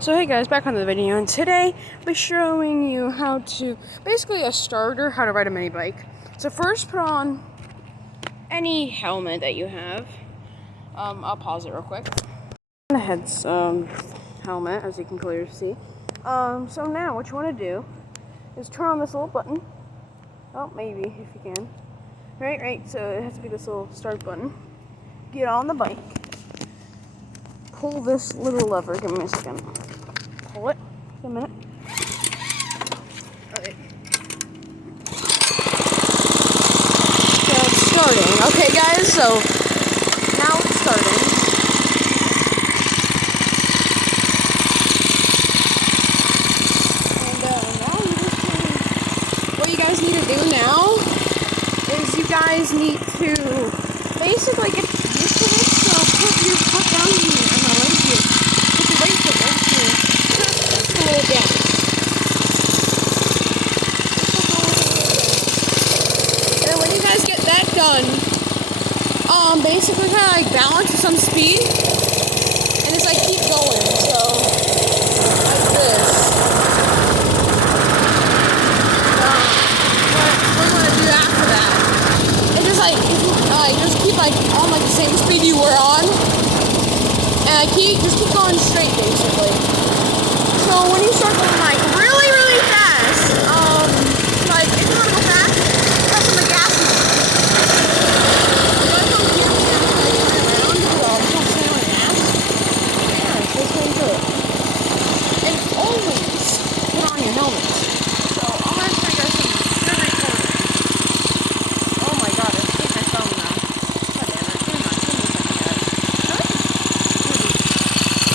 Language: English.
So hey guys, back on the video, and today I'll be showing you how to, basically a starter, how to ride a mini bike. So first put on any helmet that you have. I'll pause it real quick. The head's helmet, as you can clearly see. So now what you want to do is turn on this little button. Oh, maybe, if you can. Right, so it has to be this little start button. Get on the bike. Pull this little lever, give me a second. Pull it. Wait a minute. Okay. So it's starting. Okay, guys, so now it's starting. And now you just what you guys need to do now is you guys need to basically get used to this. So put your foot down here. Right here. Put your right foot right here. Just a little down. And then when you guys get that done, basically kind of like balance with some speed, and it's like keep going. So like this. What we're gonna do after that? It's just like if you just keep like on like the same speed you were on, and just keep going straight basically. So when you start going like really fast,